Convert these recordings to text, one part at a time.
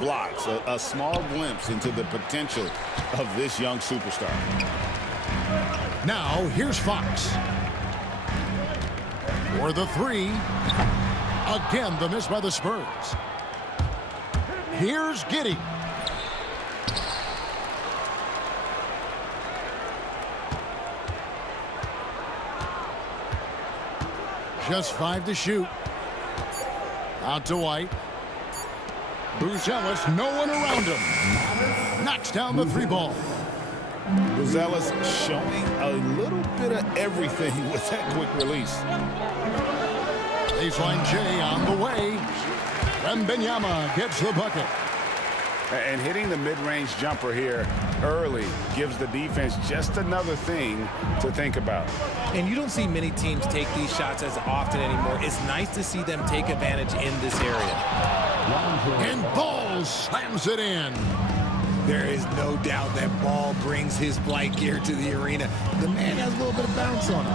Blocks, a small glimpse into the potential of this young superstar. Now here's Fox. For the three. Again, the miss by the Spurs. Here's Giddey. Just 5 to shoot. Out to White. Buzelis, no one around him. Knocks down the 3-ball. Buzelis showing a little bit of everything with that quick release. Baseline J on the way. Wembanyama gets the bucket. And hitting the mid-range jumper here early gives the defense just another thing to think about. And you don't see many teams take these shots as often anymore. It's nice to see them take advantage in this area. And Ball slams it in. There is no doubt that Ball brings his flight gear to the arena. The man has a little bit of bounce on him.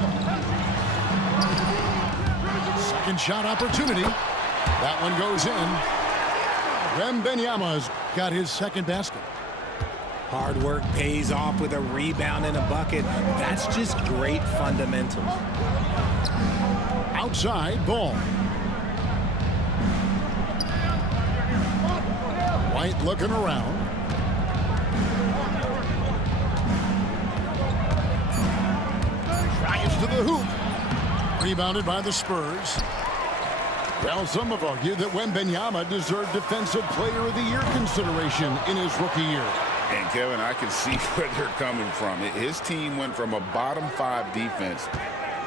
Second shot opportunity. That one goes in. Wembanyama's got his second basket. Hard work pays off with a rebound and a bucket. That's just great fundamentals. Outside Ball. White looking around. Drives to the hoop. Rebounded by the Spurs. Well, some have argued that Wembanyama deserved Defensive Player of the Year consideration in his rookie year. And, Kevin, I can see where they're coming from. His team went from a bottom 5 defense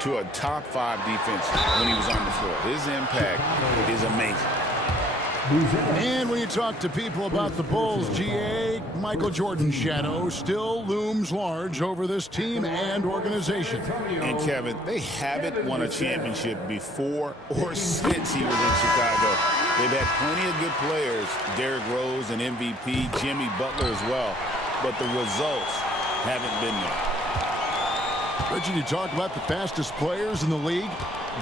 to a top 5 defense when he was on the floor. His impact is amazing. And when you talk to people about the Bulls, GA, Michael Jordan's shadow still looms large over this team and organization. And, Kevin, they haven't won a championship before or since he was in Chicago. They've had plenty of good players, Derrick Rose, an MVP, Jimmy Butler as well, but the results haven't been there. Richard, you talk about the fastest players in the league.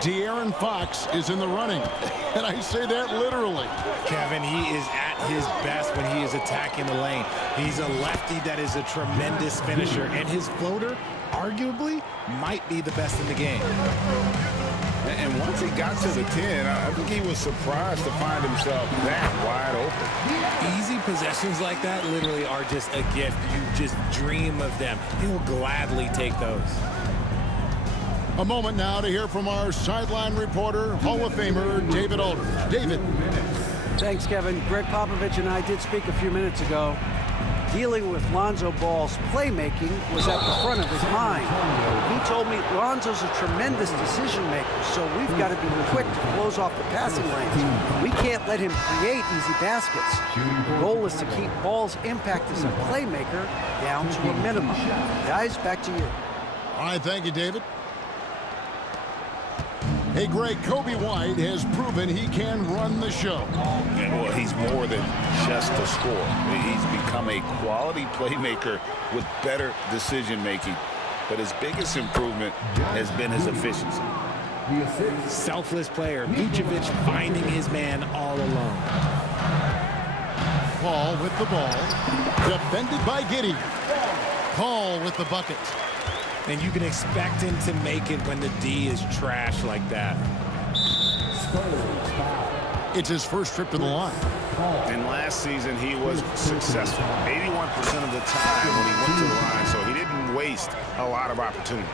De'Aaron Fox is in the running, and I say that literally. Kevin, he is at his best when he is attacking the lane. He's a lefty that is a tremendous finisher, and his floater, arguably, might be the best in the game. And once he got to the 10, I think he was surprised to find himself that wide open. Easy possessions like that literally are just a gift. You just dream of them. He will gladly take those. A moment now to hear from our sideline reporter, Hall of Famer David Aldridge. David. Thanks, Kevin. Greg Popovich and I did speak a few minutes ago. Dealing with Lonzo Ball's playmaking was at the front of his mind. He told me Lonzo's a tremendous decision maker, so we've got to be quick to close off the passing lanes. We can't let him create easy baskets. The goal is to keep Ball's impact as a playmaker down to a minimum. Guys, back to you. All right, thank you, David. Hey, Greg, Kobe White has proven he can run the show. And, well, he's more than just a scorer. He's become a quality playmaker with better decision-making. But his biggest improvement has been his efficiency. Selfless player. Vucevic finding his man all alone. Paul with the ball. Defended by Giddey. Paul with the bucket. And you can expect him to make it when the D is trash like that. It's his first trip to the line. And last season, he was successful 81% of the time when he went to the line, so he didn't waste a lot of opportunities.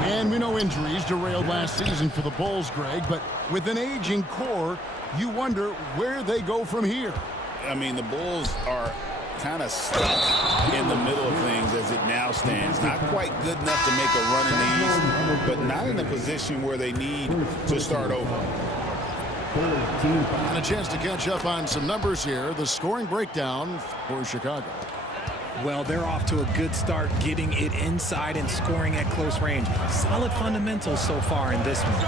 And we know injuries derailed last season for the Bulls, Greg, but with an aging core, you wonder where they go from here. I mean, the Bulls are kind of stuck in the middle of things as it now stands. Not quite good enough to make a run in the East, but not in a position where they need to start over. And a chance to catch up on some numbers here. The scoring breakdown for Chicago. Well, they're off to a good start getting it inside and scoring at close range. Solid fundamentals so far in this one.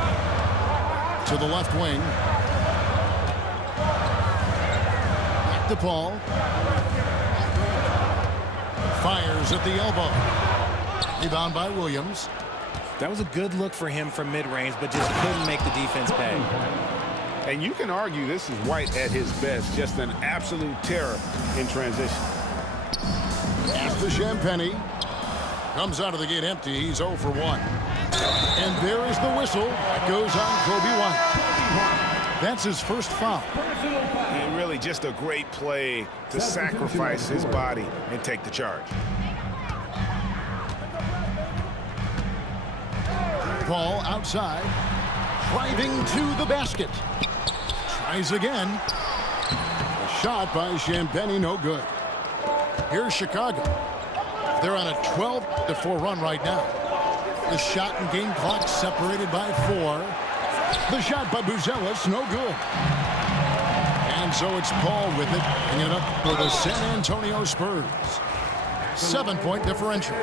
To the left wing. Back to Paul. Fires at the elbow. Rebound by Williams. That was a good look for him from mid-range, but just couldn't make the defense pay. And you can argue this is White at his best, just an absolute terror in transition. Pass to Champagnie. Comes out of the gate empty. He's 0 for 1. And there is the whistle. That goes on Kobe White. That's his first foul. And really just a great play to sacrifice his body and take the charge. Ball outside. Driving to the basket. Tries again. A shot by Champagnie, no good. Here's Chicago. They're on a 12-4 run right now. The shot and game clock separated by 4. The shot by Buzelis, no good. And so it's Paul with it, bringing it up for the San Antonio Spurs. 7-point differential.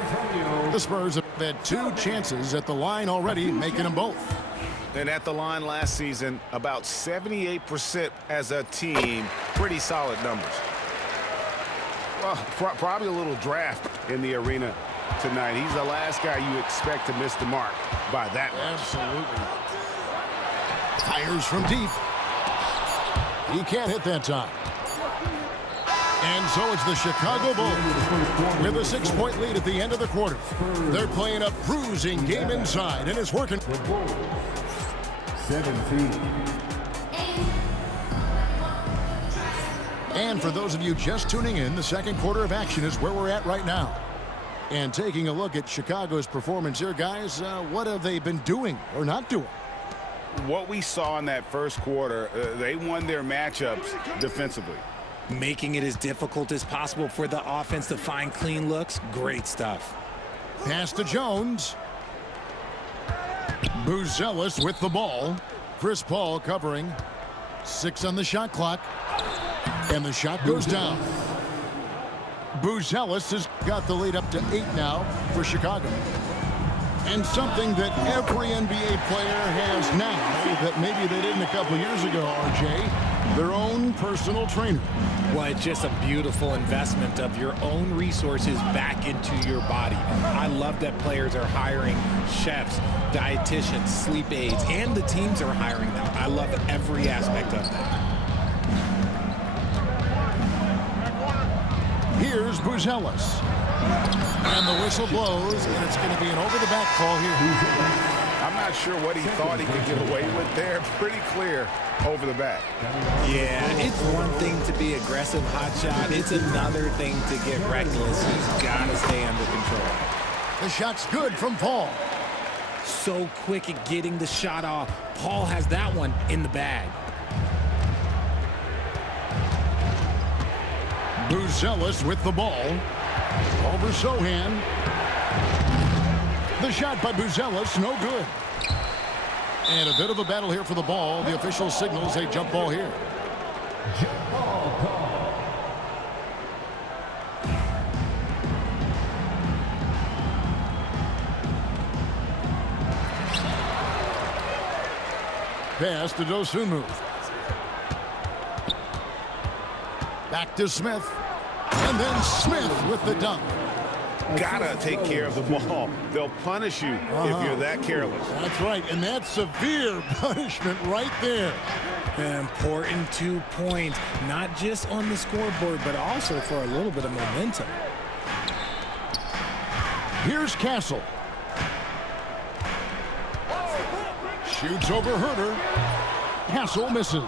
The Spurs have had 2 chances at the line already, making them both. And at the line last season, about 78% as a team. Pretty solid numbers. Well, probably a little draft in the arena tonight. He's the last guy you expect to miss the mark by that much. Absolutely. Fires from deep. He can't hit that time. And so it's the Chicago Bulls with a 6-point lead at the end of the quarter. They're playing a bruising game inside, and it's working. 17. And for those of you just tuning in, the second quarter of action is where we're at right now. And taking a look at Chicago's performance here, guys, what have they been doing or not doing? What we saw in that first quarter, they won their matchups defensively. Making it as difficult as possible for the offense to find clean looks. Great stuff. Pass to Jones. Buzelis with the ball. Chris Paul covering. 6 on the shot clock. And the shot goes down. Buzelis has got the lead up to 8 now for Chicago. And something that every NBA player has now that maybe they didn't a couple years ago, RJ, their own personal trainer. Well, it's just a beautiful investment of your own resources back into your body. I love that players are hiring chefs, dietitians, sleep aides, and the teams are hiring them. I love every aspect of that. Here's Buzelis. And the whistle blows, and it's going to be an over-the-back call here. I'm not sure what he thought he could get away with there. Pretty clear over the back. Yeah, it's one thing to be aggressive, hot shot. It's another thing to get reckless. He's got to stay under control. The shot's good from Paul. So quick at getting the shot off. Paul has that one in the bag. Buzelis with the ball. Over Sohan. The shot by Buzelis, no good. And a bit of a battle here for the ball. The official signals a jump ball here. Pass to Dosunmu. Back to Smith. And then Smith with the dunk. Gotta take care of the ball. They'll punish you if you're that careless. That's right, and that's severe punishment right there. An important 2 points, not just on the scoreboard, but also for a little bit of momentum. Here's Castle. Shoots over Herter. Castle misses.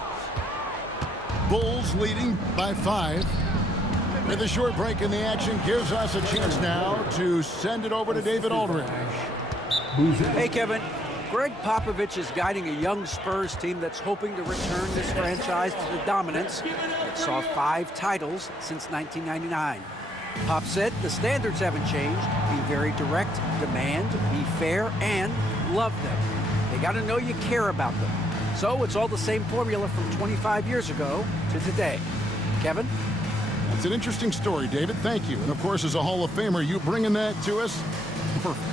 Bulls leading by 5. And the short break in the action gives us a chance now to send it over to David Aldridge. Hey, Kevin. Greg Popovich is guiding a young Spurs team that's hoping to return this franchise to the dominance that saw 5 titles since 1999. Pop said the standards haven't changed. Be very direct, demand, be fair, and love them. They got to know you care about them. So it's all the same formula from 25 years ago to today. Kevin? It's an interesting story, David. Thank you. And, of course, as a Hall of Famer, you bringing that to us? Perfect.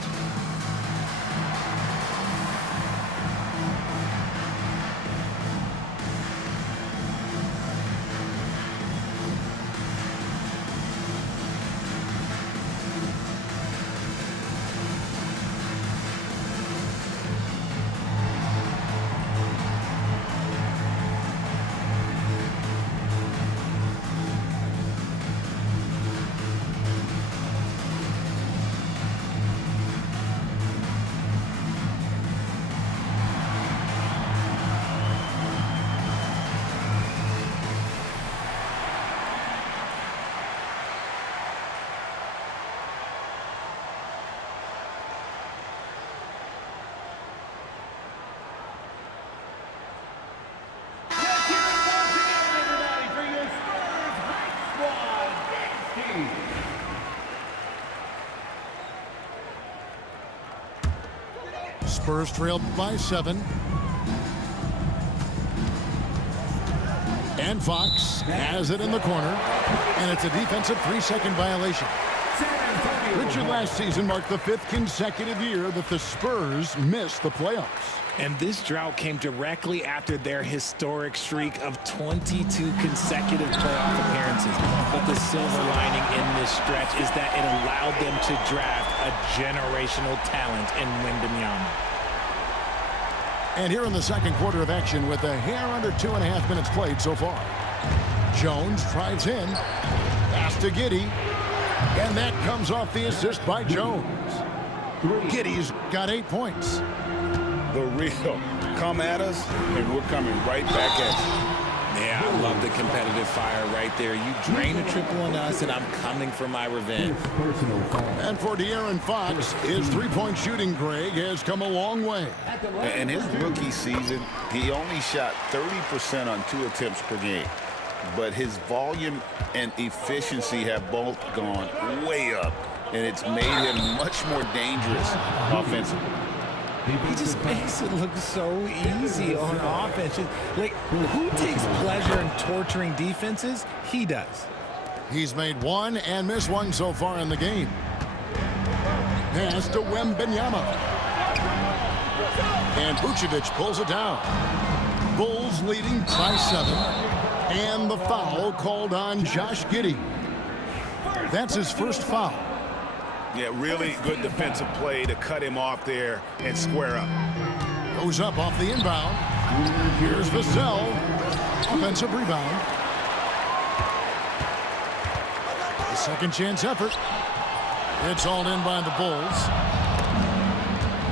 Spurs trailed by 7. And Fox has it in the corner. And it's a defensive 3-second violation. Richard, last season marked the 5th consecutive year that the Spurs missed the playoffs. And this drought came directly after their historic streak of 22 consecutive playoff appearances. But the silver lining in this stretch is that it allowed them to draft a generational talent in Wembanyama. And here in the second quarter of action with a hair under 2.5 minutes played so far. Jones drives in. Pass to Giddey. And that comes off the assist by Jones. Giddey's got 8 points. The real come at us, and we're coming right back at you. Yeah, I love the competitive fire right there. You drain a triple on us, and I'm coming for my revenge. And for De'Aaron Fox, his three-point shooting, Greg, has come a long way. In his rookie season, he only shot 30% on 2 attempts per game. But his volume and efficiency have both gone way up, and it's made him much more dangerous offensively. He just makes it look so easy on offense. Like, who takes pleasure in torturing defenses? He does. He's made 1 and missed 1 so far in the game. Pass to Wembanyama. And Vucevic pulls it down. Bulls leading by 7. And the foul called on Josh Giddey. That's his first foul. Yeah, really good defensive play to cut him off there and square up. Goes up off the inbound. Here's Vassell. Offensive rebound. The second chance effort. It's hauled in by the Bulls.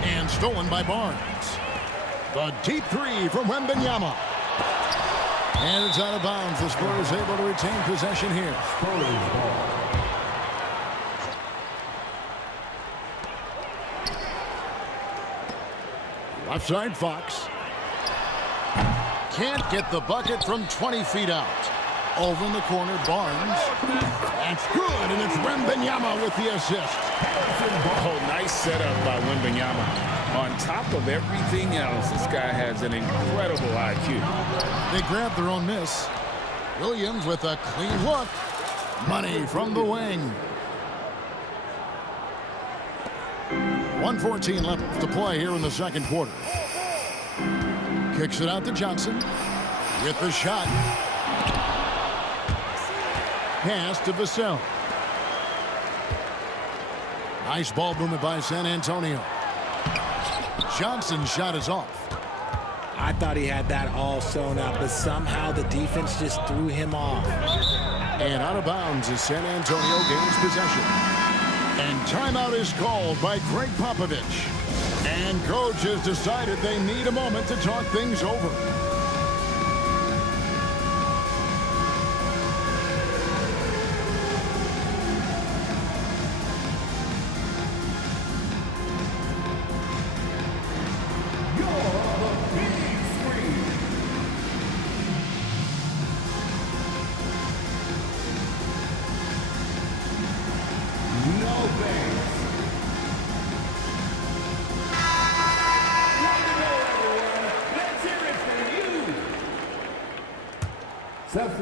And stolen by Barnes. The deep 3 from Wembanyama. And it's out of bounds. The Spurs able to retain possession here. Left side, Fox. Can't get the bucket from 20 feet out. Over in the corner, Barnes. That's good, and it's Wembanyama with the assist. Oh, nice setup by Wembanyama. On top of everything else, this guy has an incredible IQ. They grab their own miss. Williams with a clean look. Money from the wing. 1:14 left to play here in the second quarter. Kicks it out to Johnson. With the shot. Pass to Vassell. Nice ball movement by San Antonio. Johnson's shot is off. I thought he had that all sewn up, but somehow the defense just threw him off. And out of bounds as San Antonio gains possession. And timeout is called by Greg Popovich. And coach has decided they need a moment to talk things over.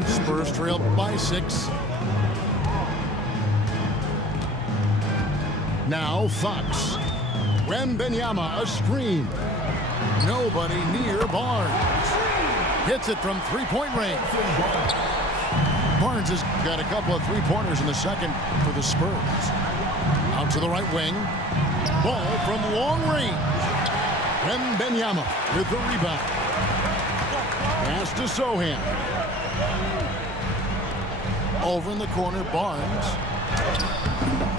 Spurs trailed by 6. Now Fox. Wembanyama, a screen. Nobody near Barnes. Hits it from three-point range. Barnes has got a couple of three-pointers in the second for the Spurs. Out to the right wing. Ball from long range. Wembanyama with the rebound. Pass to Sohan. Over in the corner, Barnes.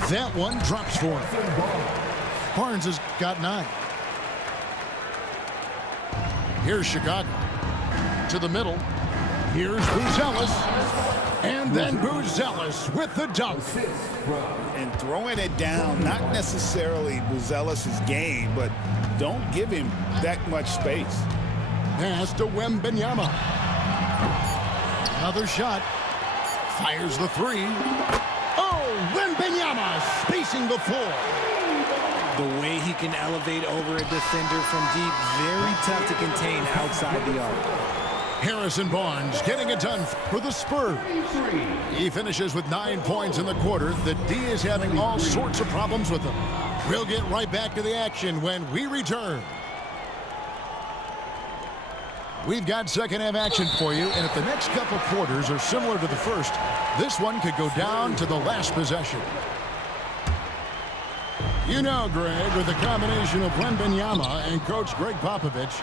That one drops for him. Barnes has got 9. Here's Chicago. To the middle. Here's Buzelis. And then Buzelis with the dunk. And throwing it down, not necessarily Buzelis' game, but don't give him that much space. Pass to Wembanyama. Another shot. Fires the 3. Oh, Wembanyama spacing the floor. The way he can elevate over a defender from deep, very tough to contain outside the arc. Harrison Barnes getting it done for the Spurs. He finishes with 9 points in the quarter. The D is having all sorts of problems with him. We'll get right back to the action when we return. We've got second half action for you, and if the next couple quarters are similar to the first, this one could go down to the last possession. You know, Greg, with the combination of Wembanyama and Coach Greg Popovich,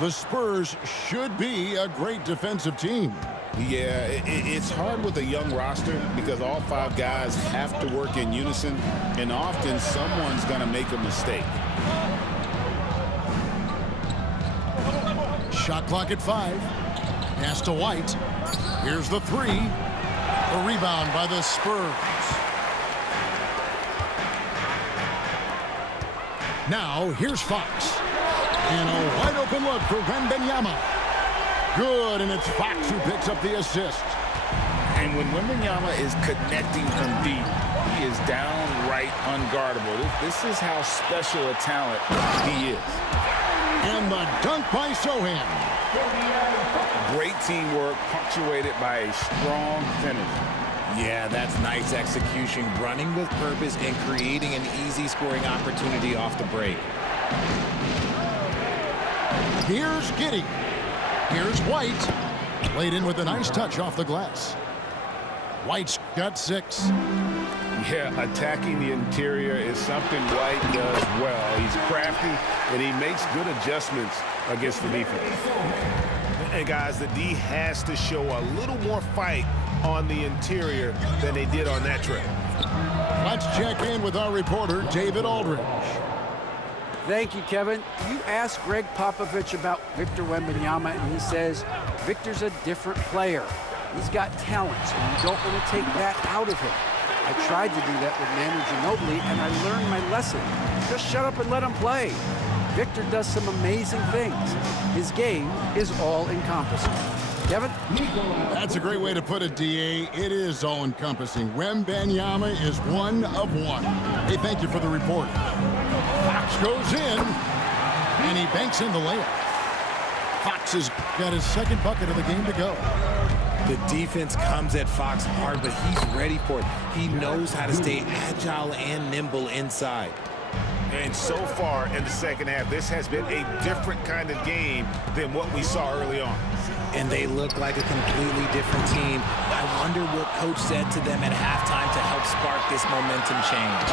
the Spurs should be a great defensive team. Yeah, it's hard with a young roster because all 5 guys have to work in unison, and often someone's going to make a mistake. Shot clock at 5. Pass to White. Here's the 3. A rebound by the Spurs. Now, here's Fox. And a wide open look for Wembanyama. Good, and it's Fox who picks up the assist. And when Wembanyama is connecting from deep, he is downright unguardable. This is how special a talent he is. And the dunk by Sohan. Great teamwork punctuated by a strong finish. Yeah, that's nice execution, running with purpose and creating an easy scoring opportunity off the break. Here's Giddey. Here's White. Played in with a nice touch off the glass. White's got 6. Yeah, attacking the interior is something White does well. He's crafty, and he makes good adjustments against the defense. And guys, the D has to show a little more fight on the interior than they did on that trip. Let's check in with our reporter, David Aldridge. Thank you, Kevin. You asked Greg Popovich about Victor Wembanyama, and he says Victor's a different player. He's got talent, so you don't want to take that out of him. I tried to do that with Manu Ginobili, and I learned my lesson. Just shut up and let him play. Victor does some amazing things. His game is all-encompassing. Kevin? That's a great way to put it, D.A. It is all-encompassing. Wembanyama is one of one. Hey, thank you for the report. Fox goes in, and he banks in the layup. Fox has got his second bucket of the game to go. The defense comes at Fox hard, but he's ready for it. He knows how to stay agile and nimble inside. And so far in the second half, this has been a different kind of game than what we saw early on. And they look like a completely different team. I wonder what Coach said to them at halftime to help spark this momentum change.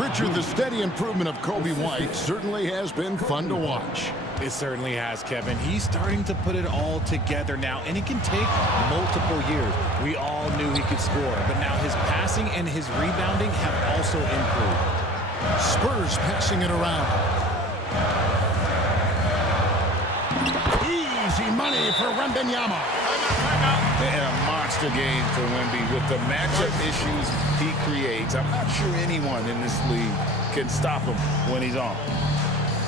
Richard, the steady improvement of Kobe White certainly has been fun to watch. It certainly has, Kevin. He's starting to put it all together now, and it can take multiple years. We all knew he could score, but now his passing and his rebounding have also improved. Spurs passing it around. Easy money for Wembanyama. And a monster game for Wemby with the matchup issues he creates. I'm not sure anyone in this league can stop him when he's on.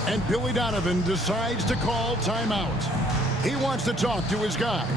And Billy Donovan decides to call timeout. He wants to talk to his guys.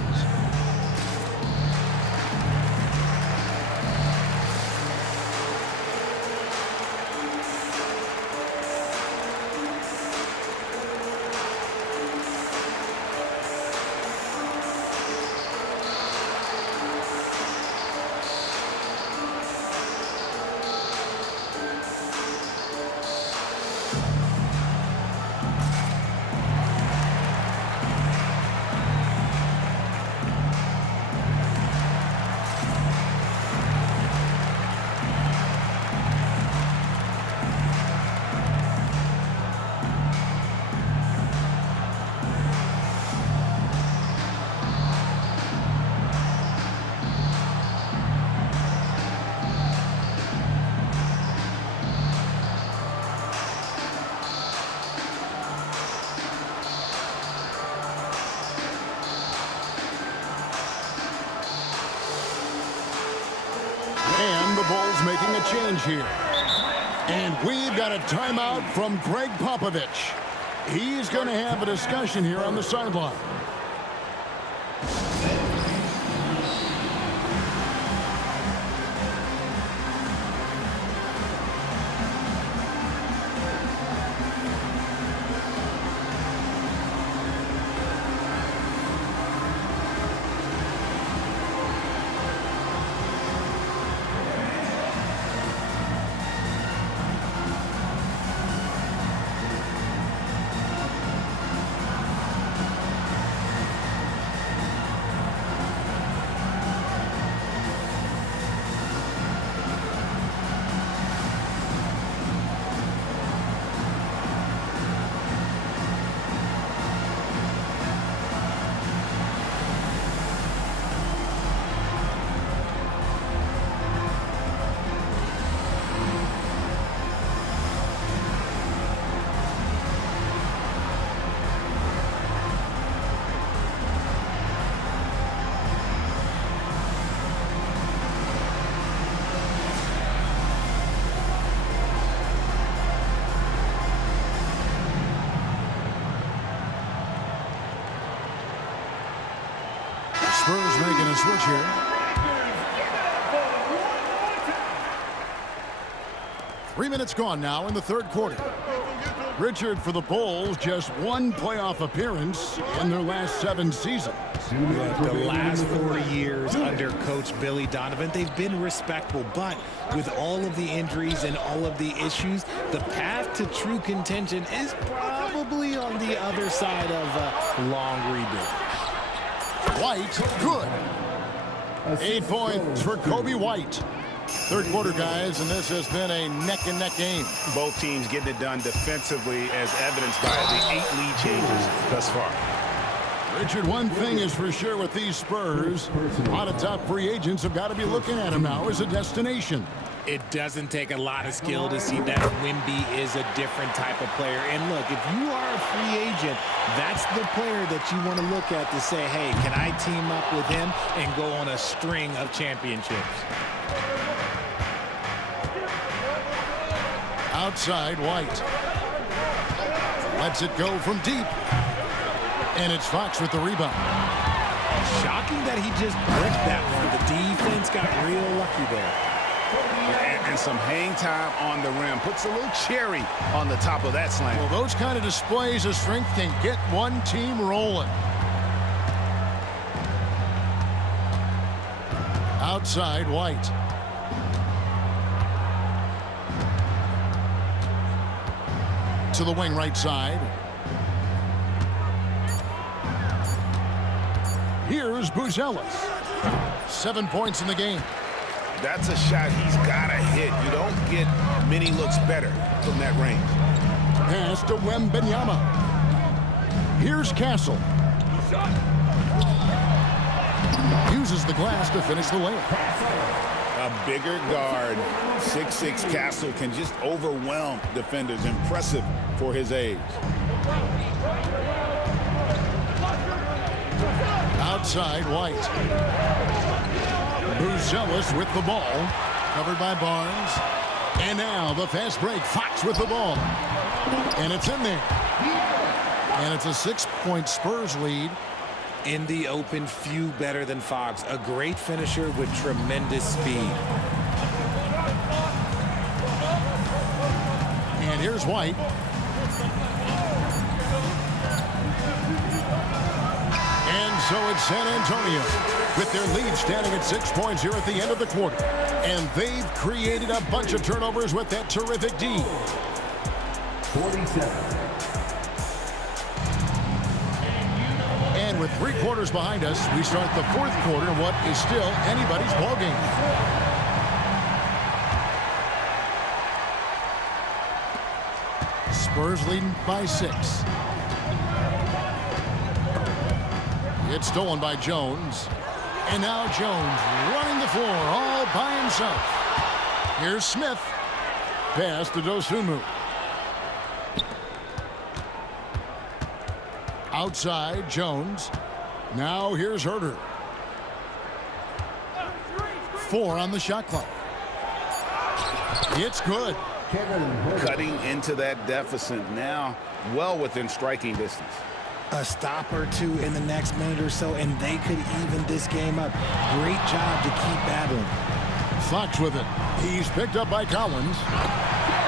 And the Bulls making a change here. And we've got a timeout from Greg Popovich. He's going to have a discussion here on the sideline. switch here. Three minutes gone now in the third quarter. Richard, for the Bulls, just one playoff appearance in their last 7 seasons. The last 4 years under Coach Billy Donovan, they've been respectable, but with all of the injuries and all of the issues, the path to true contention is probably on the other side of a long rebuild. White, good. 8 points for Kobe White. Third quarter, guys, and this has been a neck-and-neck game. Both teams getting it done defensively, as evidenced by the 8 lead changes thus far. Richard, one thing is for sure with these Spurs, a lot of top free agents have got to be looking at them now as a destination. It doesn't take a lot of skill to see that Wemby is a different type of player. And look, if you are a free agent, that's the player that you want to look at to say, hey, can I team up with him and go on a string of championships? Outside, White. Lets it go from deep. And it's Fox with the rebound. Shocking that he just bricked that one. The defense got real lucky there. And some hang time on the rim. Puts a little cherry on the top of that slam. Well, those kind of displays of strength can get one team rolling. Outside, White. To the wing right side. Here's Buzelis. 7 points in the game. That's a shot he's got to hit. You don't get many looks better from that range. Pass to Wembanyama. Here's Castle. Uses the glass to finish the layup. A bigger guard, 6'6" Castle, can just overwhelm defenders. Impressive for his age. Outside, White. Buzelis with the ball. Covered by Barnes. And now the fast break. Fox with the ball. And it's in there. And it's a 6-point Spurs lead. In the open, few better than Fox. A great finisher with tremendous speed. And here's White. And so it's San Antonio with their lead standing at 6 points here at the end of the quarter. And they've created a bunch of turnovers with that terrific D. 47. And with 3 quarters behind us, we start the fourth quarter, what is still anybody's ballgame. Spurs leading by 6. It's stolen by Jones. And now Jones running the floor all by himself. Here's Smith. Pass to Dosunmu. Outside, Jones. Now here's Herter. 4 on the shot clock. It's good. Cutting into that deficit now, well within striking distance. A stop or two in the next minute or so, and they could even this game up. Great job to keep battling. Fox with it. He's picked up by Collins.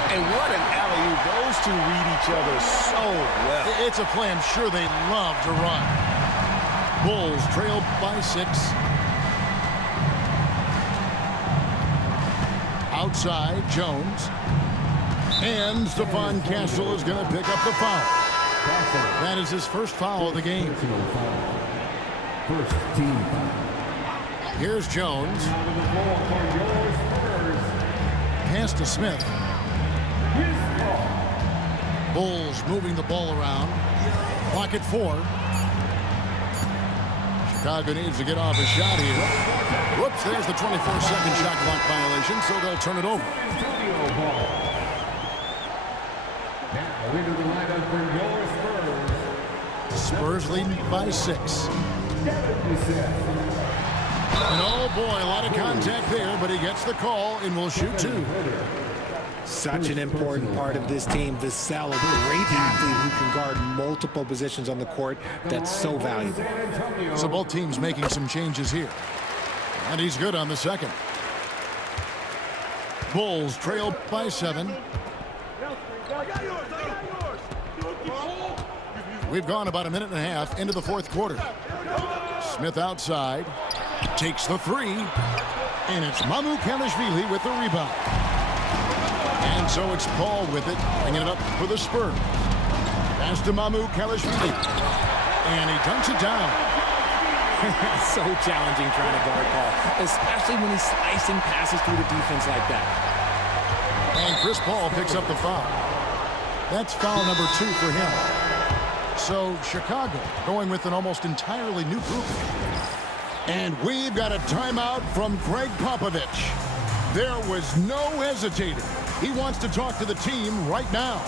And what an alley-oop. Those two read each other so well. It's a play I'm sure they love to run. Bulls trail by 6. Outside, Jones. And Stephon Castle is going to pick up the foul. That is his first foul of the game. First team foul. Here's Jones. Pass to Smith. Bulls moving the ball around. Clock at 4. Chicago needs to get off a shot here. Whoops, there's the 24-second shot clock violation, so they'll turn it over. Now into the lineup for your Spurs. Spurs leading by 6. And oh boy, a lot of contact there, but he gets the call and will shoot 2. Such an important part of this team. Vassell, a great athlete who can guard multiple positions on the court. That's so valuable. So both teams making some changes here. And he's good on the second. Bulls trail by 7. We've gone about a minute and a half into the fourth quarter. Smith outside. Takes the 3. And it's Mamu Kalashvili with the rebound. And so it's Paul with it, bringing it up for the Spurs. Pass to Mamu Kalashvili. And he dunks it down. So challenging trying to guard Paul, especially when he's slicing passes through the defense like that. And Chris Paul picks up the foul. That's foul number 2 for him. So Chicago going with an almost entirely new group. And we've got a timeout from Greg Popovich. There was no hesitating. He wants to talk to the team right now.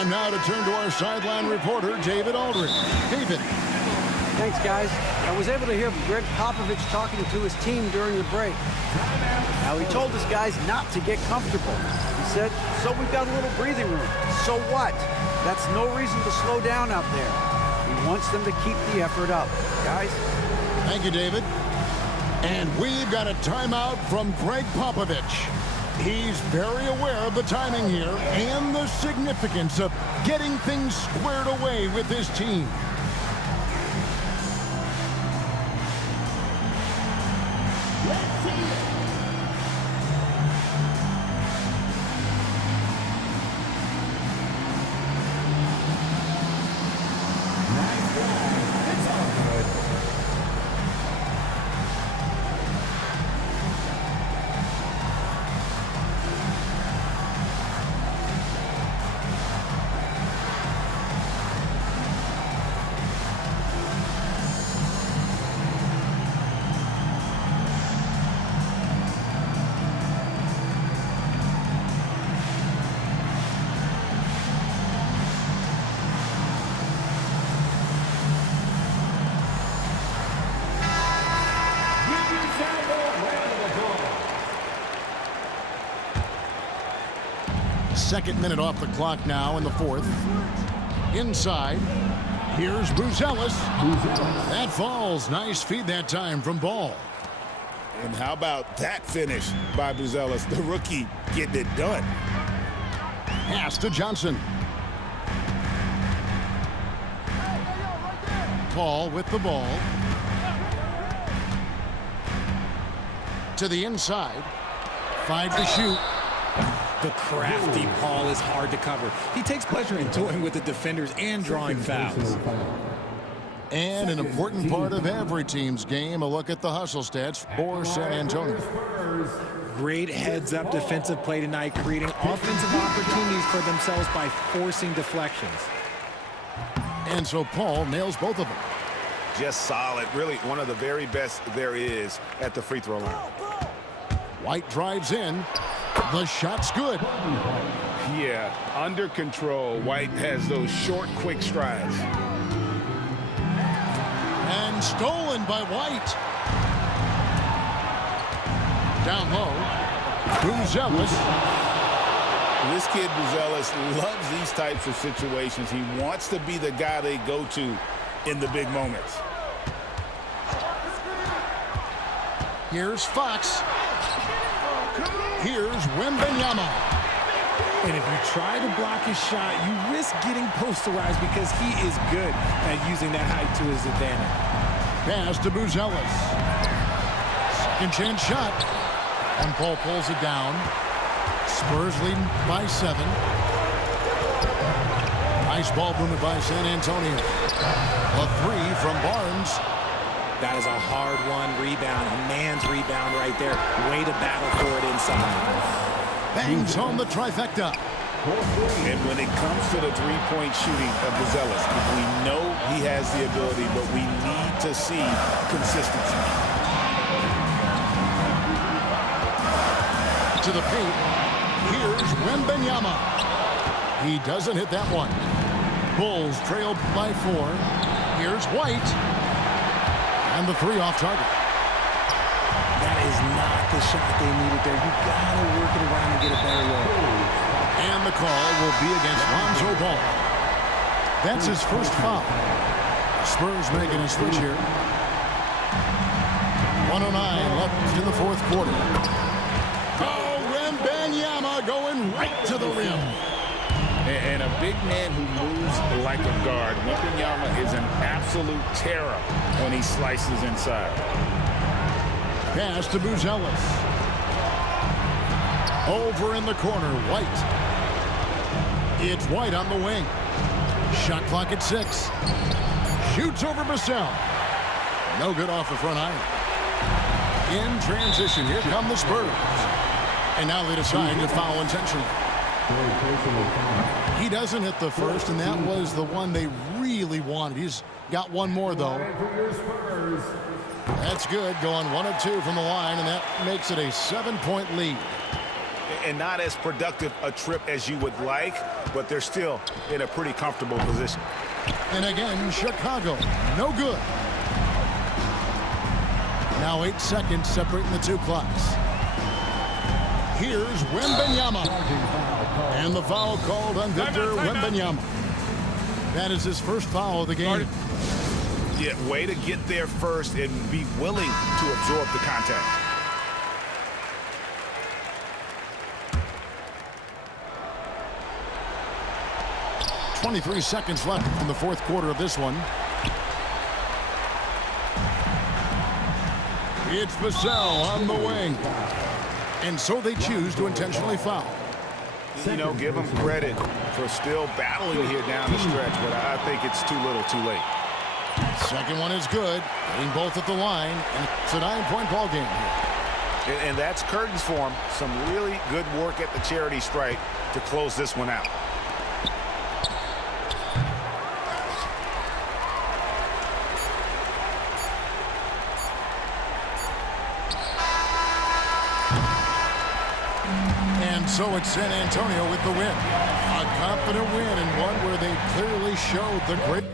Time now to turn to our sideline reporter, David Aldridge. David. Thanks, guys. I was able to hear Greg Popovich talking to his team during the break. Now, he told his guys not to get comfortable. He said, so we've got a little breathing room. So what? That's no reason to slow down out there. He wants them to keep the effort up. Guys? Thank you, David. And we've got a timeout from Greg Popovich. He's very aware of the timing here and the significance of getting things squared away with his team. Second minute off the clock now in the fourth. Inside. Here's Buzelis. That falls. Nice feed that time from Ball. And how about that finish by Buzelis, the rookie, getting it done. Pass to Johnson. Paul with the ball. To the inside. 5 to shoot. The crafty Paul is hard to cover. He takes pleasure in toying with the defenders and drawing fouls. And an important part of every team's game, a look at the hustle stats for San Antonio. Great heads-up defensive play tonight, creating offensive opportunities for themselves by forcing deflections. And so Paul nails both of them. Just solid. Really one of the very best there is at the free throw line. White drives in. The shot's good. Yeah, under control. White has those short, quick strides. And stolen by White. Down low. Buzelis. This kid, Buzelis, loves these types of situations. He wants to be the guy they go to in the big moments. Here's Fox. Here's Wembanyama. And if you try to block his shot, you risk getting posterized because he is good at using that height to his advantage. Pass to Buzelis. Second chance shot. And Paul pulls it down. Spurs leading by 7. Nice ball movement by San Antonio. A 3 from Barnes. That is a hard-won rebound, a man's rebound right there. Way to battle for it inside. Bangs home the trifecta. And when it comes to the three-point shooting of Buzelis, we know he has the ability, but we need to see consistency. To the paint. Here's Wembanyama. He doesn't hit that one. Bulls trail by 4. Here's White. And the 3 off target. That is not the shot they needed there. You got to work it around and get a better look. And the call will be against Lonzo Ball. That's his first foul. Spurs making a switch here. 1:09 left in the fourth quarter. Oh, Wembanyama going right to the rim. And a big man who moves like a guard. Wembanyama is an absolute terror when he slices inside. Pass to Buzelis. Over in the corner, White. It's White on the wing. Shot clock at 6. Shoots over Vassell. No good off the front iron. In transition, here come the Spurs. And now they decide to foul intentionally. He doesn't hit the first, and that was the one they really wanted. He's got one more, though. That's good, going 1 of 2 from the line, and that makes it a 7-point lead. And not as productive a trip as you would like, but they're still in a pretty comfortable position. And again, Chicago, no good. Now 8 seconds separating the 2 clocks. Here's Wembanyama. And the foul called on Victor Wembanyama. That is his first foul of the game. Yeah, way to get there first and be willing to absorb the contact. .23 seconds left in the fourth quarter of this one. It's Vassell on the wing. And so they choose to intentionally foul. You know, give them credit for still battling here down the stretch, but I think it's too little too late. Second one is good. Getting both at the line, and it's a 9-point ball game here. And that's curtains for him. Some really good work at the charity stripe to close this one out. So it's San Antonio with the win. A confident win, and one where they clearly showed the great